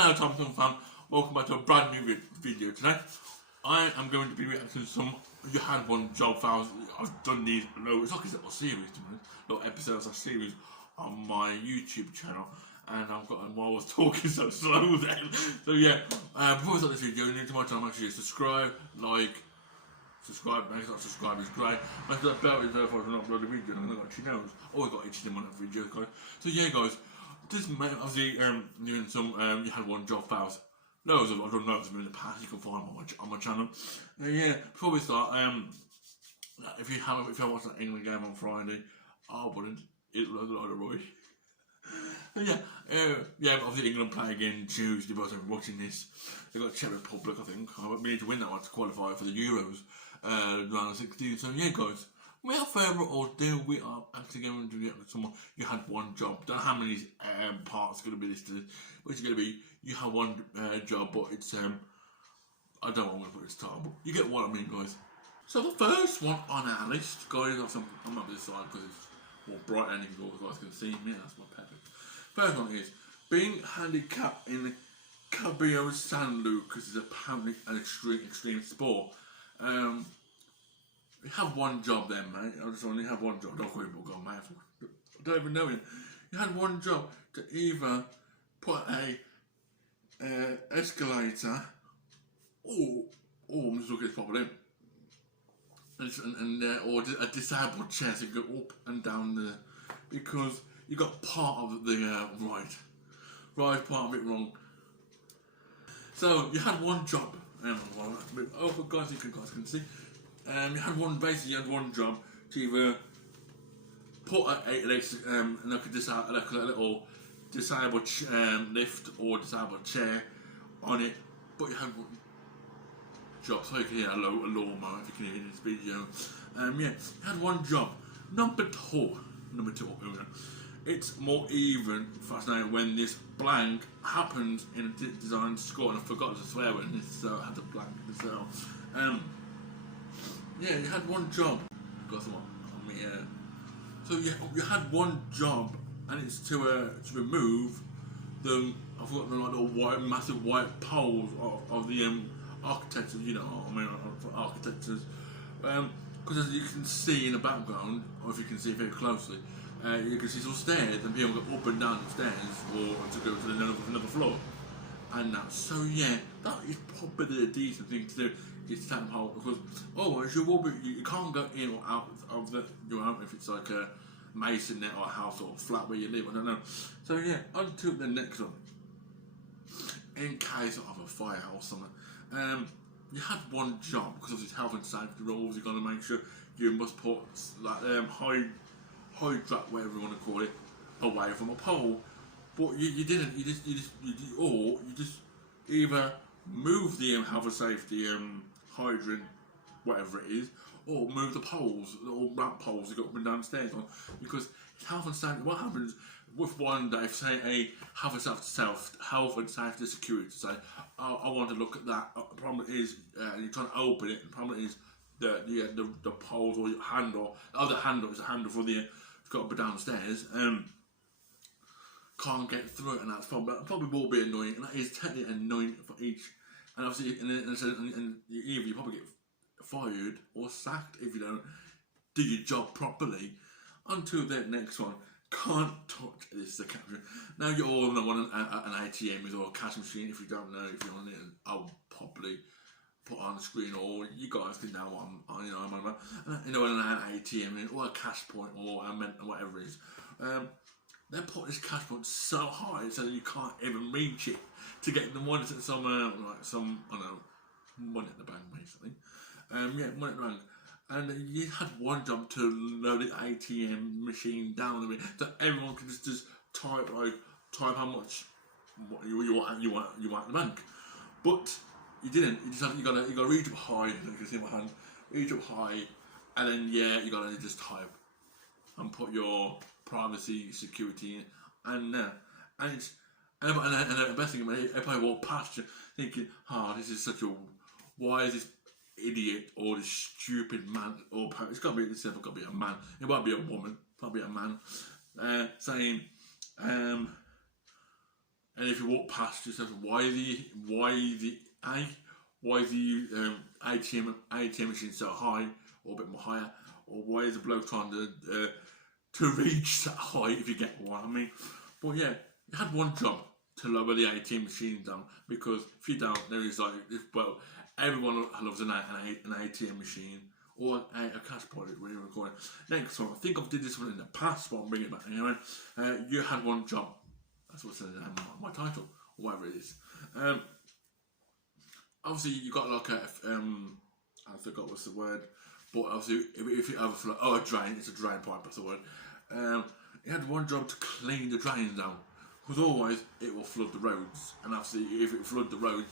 Hello Thompson Fam, welcome back to a brand new video today. I am going to be reacting to some You Had One Job files. I've done these, no, it's like a little series, little episodes of series on my YouTube channel, and I've got them while I was talking so slow then. So yeah, before I start this video, you need to my channel, make sure you subscribe, like, subscribe, make sure that subscribe is great. Make sure that bell is there if I don't upload a video, and I've got itchy nose. Oh, I got itchy in one of the videos, guys. So yeah, guys, this obviously doing some You Had One Job files. Loads of, I've done loads of them in the past. You can find them on my channel. Yeah, before we start, if you haven't watched that England game on Friday, I wouldn't. It was a lot of rubbish. Yeah, obviously England play again Tuesday. But I'm watching this. They've got Czech Republic, I think. We need to win that one to qualify for the Euros round of 16. So yeah, guys, without further ado, we are actually going to get someone. You Had One Job. Don't know how many parts are going to be listed, which is going to be You Had One Job, but it's I don't know what I'm going to put this time, but you get what I mean, guys. So the first one on our list, guys, I'm not this side because it's more bright and you guys can see me. That's my perfect. First one is being handicapped in the Cabrio San Lucas is apparently an extreme sport. You have one job then, mate. I just only have one job. Don't worry about going, mate. I don't even know it. You had one job to either put a escalator or I'm just looking at this properly, or a disabled chair to go up and down there, because you got part of the right part of it wrong. So you had one job. Oh, for God's sake, you guys can see. You had one job to either put a little disabled lift or disabled chair on it, but you had one job. So you can hear a lawnmower if you can hear this video. Yeah, you had one job. Number two. It's more even fascinating when this blank happens in a design school, and I forgot to swear when this, so I had to blank this out. Yeah, you had one job. Got some on me. So you had one job, and it's to remove the, I forgot the little massive white poles of the architecture. You know what I mean, for architectures. Because as you can see in the background, or if you can see very closely, you can see some stairs, and people go up and down the stairs, or to go to another floor. And that. So yeah, that is probably a decent thing to do. Is to take them hold, because otherwise you can't go in or out of your home if it's like a mason net or a house or a flat where you live. I don't know. So yeah, on to the next one. In case of a fire or something, you had one job because of these health and safety rules. You've got to make sure you must put like hydrant, whatever you want to call it, away from a pole. But you didn't. You just either move the health and safety hydrant, whatever it is, or move the poles, or ramp poles that go up and down stairs on, because health and safety. What happens with one day, if say a health and safety security say, oh, I want to look at that. The problem is you're trying to open it. The problem is the poles or your handle. The other handle is a handle for the it's got to be downstairs. Can't get through it, and that's probably will be annoying, and that is technically annoying for each. And obviously, and either you probably get fired or sacked if you don't do your job properly. On to the next one. Can't touch this. The caption. Now you all know what an ATM is, or a cash machine. If you don't know, if you're on it, I'll probably put on the screen, or you guys can know what I'm on about. You know, an ATM is, or a cash point, or whatever it is. They put this cash point so high so that you can't even reach it to get the money to some I don't know, money at the bank basically. Yeah, money at the bank. And you had one job to load the ATM machine down a bit so everyone can just type how much you want at the bank. But you didn't. You gotta reach up high. You can see my hand. Reach up high, and then yeah, you gotta just type and put your privacy, security in, and the best thing about it, if I walk past you thinking, this is such a, why is this idiot or this stupid man, or it's got to be this, got to be a man, it might be a woman, probably a man, saying, And if you walk past yourself, why is the ATM machine so high or a bit more higher, or why is the bloke trying to reach that height, if you get what I mean? But yeah, you had one job to lower the ATM machine down, because if you don't, there is like, well, everyone loves an ATM machine or a cash point, really recording. Next one, I think I've did this one in the past, but I'm bringing it back anyway. You had one job. That's what's in my title, or whatever it is. Obviously, you got like I forgot what's the word, but obviously, if you ever flood, a drain, it's a drain pipe, that's the word. You had one job to clean the drains down, because otherwise it will flood the roads. And obviously, if it flood the roads,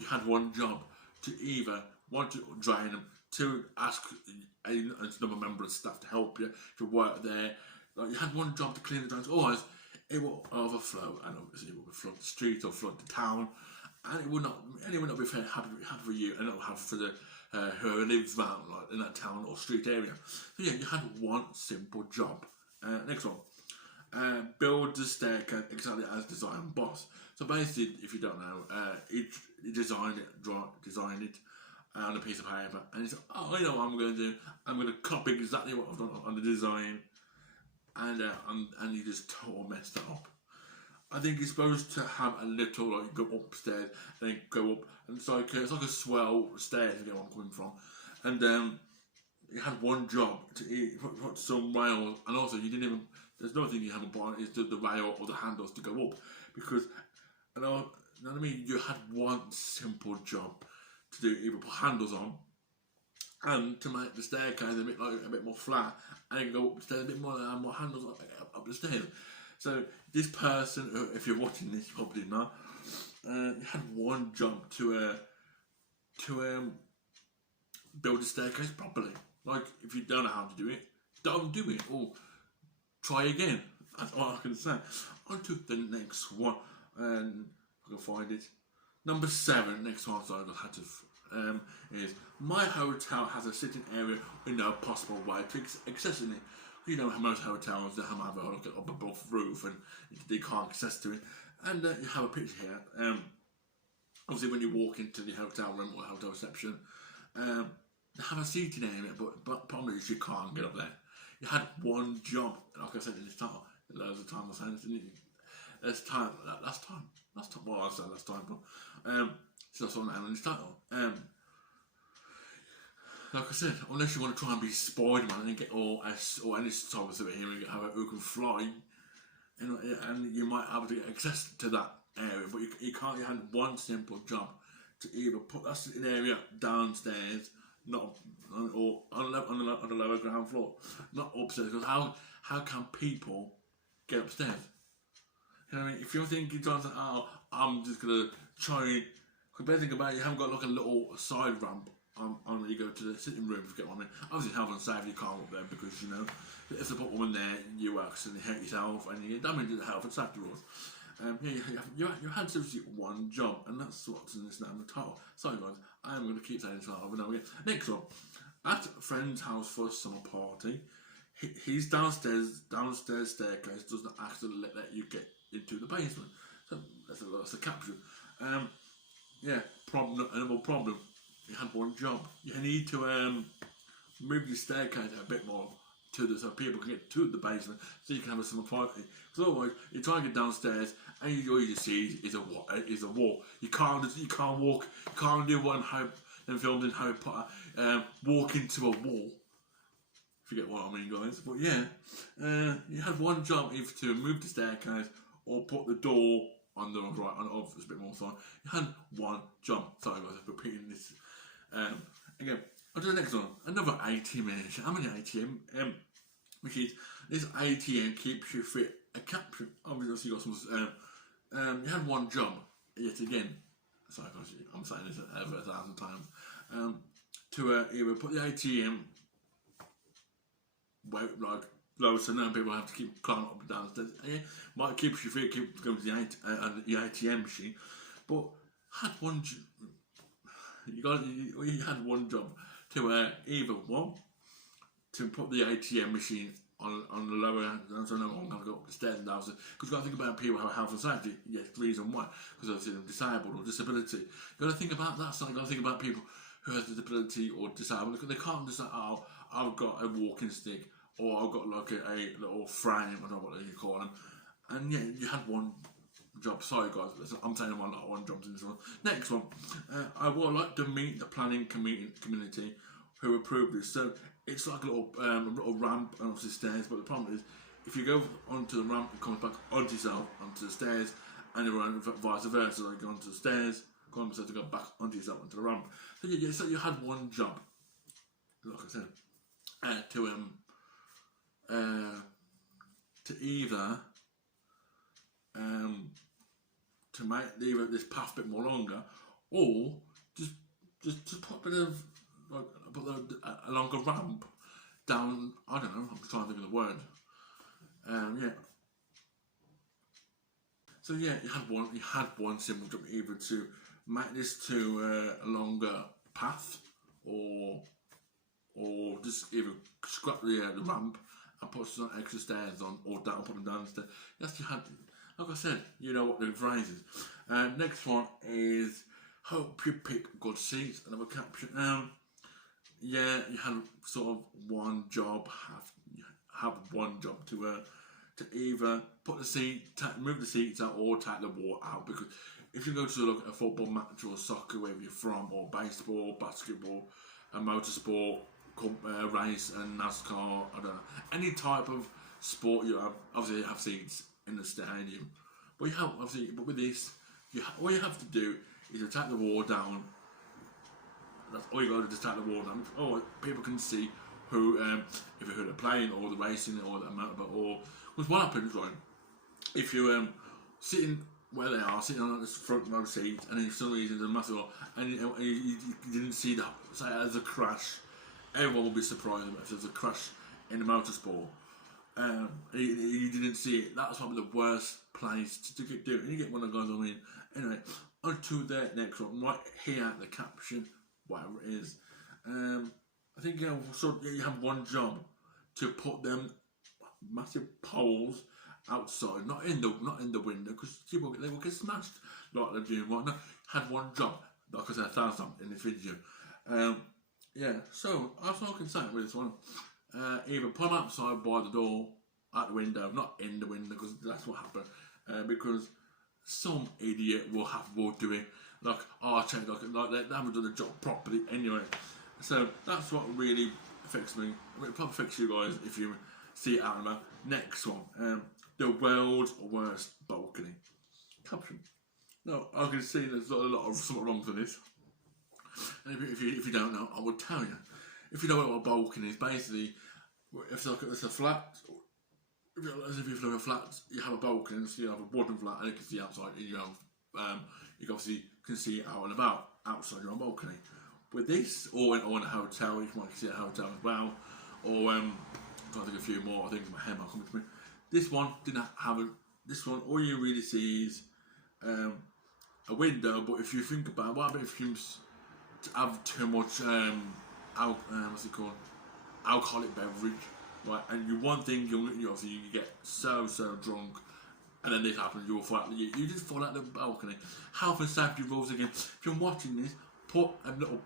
you had one job to either want to drain them, to ask another member of staff to help you to work there. Like, you had one job to clean the drains, otherwise it will overflow, and obviously it will flood the street or flood the town, and it would not be fair, happy for you, and not happy for the who lives around like in that town or street area. So yeah, you had one simple job. Next one, build the staircase exactly as designed boss. So basically, if you don't know, he designed it on a piece of paper, and he said, "Oh, you know what I'm going to do? I'm going to copy exactly what I've done on the design." And you just totally messed that up. I think you're supposed to have a little, like, go upstairs, then go up, and it's like a swell stairs, you get where I'm coming from. And you had one job to put some rails, and also you didn't even, there's nothing you haven't bought, is the rail or the handles to go up, because, you know what I mean, you had one simple job to do, either put handles on, and to make the staircase a bit more flat, and go up the stairs a bit more, and more handles up the stairs. So this person, if you're watching this, you probably know, had one job to build a staircase properly. Like, if you don't know how to do it, don't do it, or try again. That's all I can say. On to the next one, and I can find it. Number 7, next one, sorry, I had to. Is my hotel has a sitting area with no possible way to access it. You know how most hotels, they have a up above roof and they can't access to it. And you have a picture here. Obviously, when you walk into the hotel room or hotel reception, they have a seating area, but problem is you can't get up there. You had one job, like I said in this title, loads of time I was saying this, didn't you? Last time, well, I said last time, but so that's what I'm in this title. Like I said, unless you want to try and be Spider-Man and get all or any type of superhero who can fly, and you might have to get access to that area, but you can't. You had one simple job to either put that sitting area downstairs, not or on the lower ground floor, not upstairs. Because how can people get upstairs? You know what I mean? If you're thinking, Johnson, I'm just gonna try. Because better think about it, you haven't got like a little side ramp on when you go to the sitting room, if you get what I mean. Obviously, health and safety, you can't up there because, you know, if they put one there, you accidentally hurt yourself and you damage the health and safety rules. You had to do one job, and that's what's in this now in the title. Sorry guys, I'm going to keep saying this over and over again. Next one, at a friend's house for a summer party, his downstairs staircase doesn't actually let you get into the basement. So that's a caption. Another problem. You had one job. You need to move your staircase a bit more so people can get to the basement, so you can have a summer party. Because otherwise, you try and get downstairs, and all you see is a wall. You can't walk. You can't do what I'm filmed in Harry Potter. Walk into a wall. If you get what I mean, guys. But yeah, you had one job, either to move the staircase or put the door on the right, on the office a bit more side. You had one job. Sorry guys, I'm repeating this. Again, I'll do the next one. Another ATM machine. How many ATM machines? This ATM keeps you fit. A caption. Obviously, you got some. You had one job. Yet again. Sorry guys, I'm saying this over 1,000 times. To either put the ATM low, so now people have to keep climbing up and down the stairs. Yeah, might keep you fit, keep going to the ATM machine, but had one. You had one job to either one to put the ATM machine on the lower, so no one can go up the stairs and down. Because you've got to think about people who have health and safety. Yes, the reason why, because obviously they're disabled or disability. You've got to think about that. So you've got to think about people who have disability or disabled. Because they can't just say, oh, I've got a walking stick, or I've got like a little frame, I don't know what you call them. And yeah, you had one job. Sorry guys, I'm saying I'm not one job in this one. Next one, I would like to meet the planning community who approved this. So it's like a little ramp and obviously stairs, but the problem is if you go onto the ramp, it comes back onto yourself, onto the stairs, and around vice versa. So you go onto the stairs, come to go back onto yourself, onto the ramp. So yeah, so you had one job, like I said, to either to make this path a bit more longer, or just put a bit of like a longer ramp down. I don't know. I'm trying to think of the word. Yeah. So yeah, you had one simple job, either to make this to a longer path, or just either scrap the ramp and put some extra stairs on, or put them down the stairs. Yes, you had. Like I said, you know what the phrase is. Next one is hope you pick good seats. Another caption. Yeah, you had sort of one job. Have one job to either put the move the seats out, or take the wall out. Because if you go to look at a football match or soccer, wherever you're from, or baseball, basketball, a motorsport, race, and NASCAR, I don't know, any type of sport you have, obviously you have seats in the stadium, but but with this, all you have to do is to take the wall down. That's all you got to do, just take the wall down. Or people can see who they're playing, or the racing, or the motorbike, or because what happens, right? If you're sitting where they are, sitting on the front row seat, and then for some reason there's a massive, and you didn't see that, say there's a crash, everyone will be surprised if there's a crash in the motorsport. You didn't see it. That's probably the worst place to do it. And you get one of the guys. I mean, anyway, on to the next one. Right here, the caption, whatever it is. I think you have one job to put them massive poles outside, not in the window, because they will get smashed like they're doing right now. Had one job, like I said, 1,000 in this video. Yeah. So that's all I can say with this one. Either put them outside by the door, at the window, not in the window, because that's what happened. Because some idiot will do it like they haven't done the job properly anyway. So that's what really affects me. I mean, it probably affects you guys if you see it out and about. Next one, the world's worst balcony. Caption. No, I can see there's a lot of something wrong with this. And if you don't know, I will tell you. If you know what a balcony is, basically, if it's a flat, if you live in a flat, you have a balcony, so you have a wooden flat, and you can see outside, and you have, you obviously can see out and about outside your own balcony. With this, or in a hotel, you might see a hotel as well, or I think a few more. I think my hair might come to me. This one didn't have it. This one, all you really see is a window. But if you think about what happens if you have too much what's it called? Alcoholic beverage, right? And you get so drunk, and then this happens. You just fall out the balcony. Health and safety rules again. If you're watching this, put a little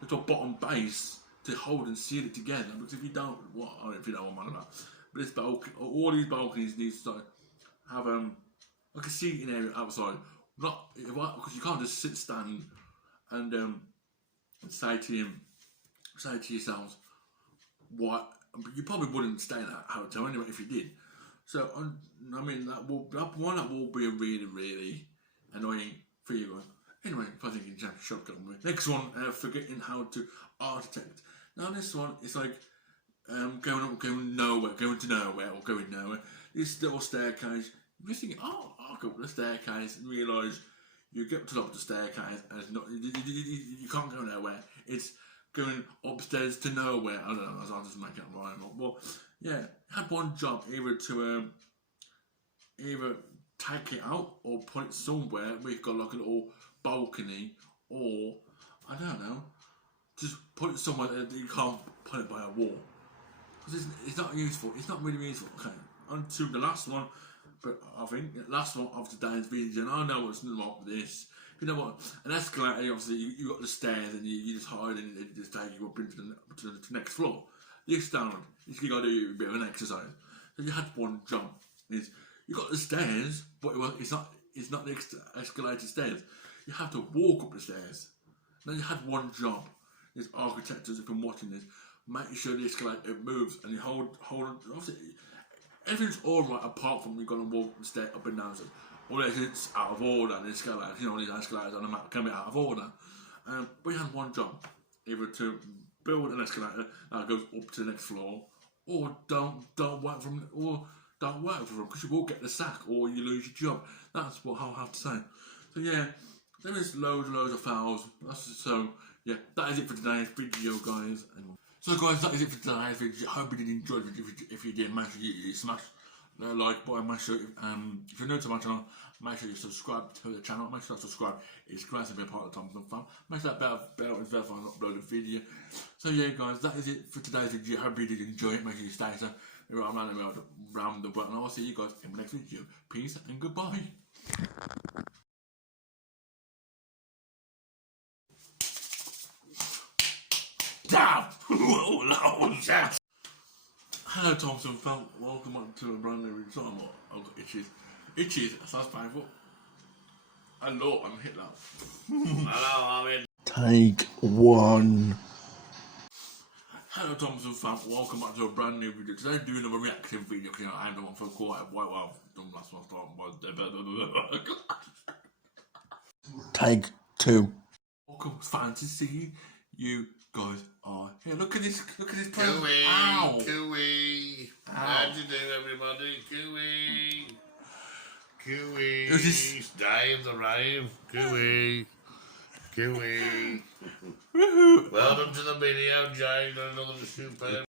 little bottom base to hold and seal it together. Because if you don't, if you know what I'm on about. But this balcony, all these balconies need to have like a seating area outside. Because you can't just stand and say to yourselves, what? You probably wouldn't stay in that hotel anyway if you did. So that will be really annoying for you guys. Anyway, if I think you can shotgun with. Next one, forgetting how to architect. Now this one is like going to nowhere. This little staircase. You're thinking, I'll go up the staircase, and realise you get to the top of the staircase and it's not, you can't go nowhere. It's going upstairs to nowhere. I don't know, I'll just make it rhyme. But yeah, had one job, either to either take it out or put it somewhere where you've got like a little balcony, or I don't know, just put it somewhere that you can't put it by a wall. because it's not useful. It's not really useful. Okay, on to the last one, but I think the last one of today's video, and I know what's wrong with this. You know what? An escalator, obviously, you got the stairs, and you just hide, and it just takes you up into the next floor. This down, you got to do a bit of an exercise. So you had one jump. Is you got the stairs, but it's not the escalator stairs. You have to walk up the stairs. Then you had one job. As architects, if I'm watching this, make sure the escalator moves, and you hold on. Obviously, everything's all right apart from you're gonna walk the stair up and down. So, unless it's out of order, and the escalator, these escalators on the map can be out of order. But you had one job, either to build an escalator that goes up to the next floor, or don't work from because you will get the sack or you lose your job. That's what I'll have to say. So yeah, there is loads of fouls. So yeah, that is it for today's video, guys. So guys, that is it for today's video. I hope you did enjoy the video. If you did, make sure you smash the like button. Make sure if you're new to my channel, make sure you subscribe to the channel. Make sure you subscribe. It's great to be a part of the Thompson Fam. Make sure that bell is there for an uploaded video. So yeah, guys, that is it for today's video. I hope you did enjoy it. Make sure you stay safe. Around the world, and I'll see you guys in the next video. Peace and goodbye. Hello, Thompson Fam. Welcome on to a brand new video. I've got itches. Sounds painful. Hello, I'm Hitler. Hello, I'm in. Take one. Hello, Thompson Fam. Welcome back to a brand new video. Today I'm doing a reaction video because I haven't done one for quite a while. Well, I've done last one. Take two. Welcome, fans, to see you guys are here. Look at this present. Cooey, cooey. How'd you do, everybody? Cooey. Cooey. Who's this? Dave the Rave. Cooey. Cooey. Woohoo! Welcome to the video, Jay. Another super.